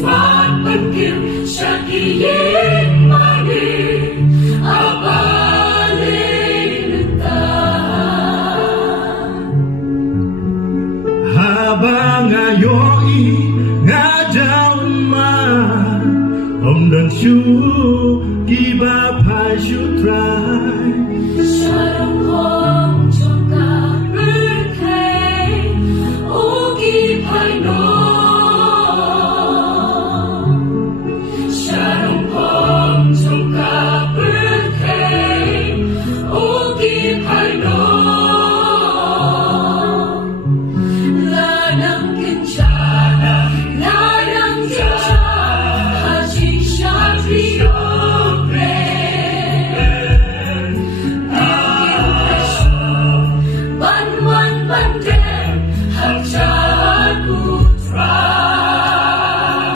smart pagkim sa kiyeng mari habang ayoi ngadaw ma om dan shu ki ba pa shu try Shalom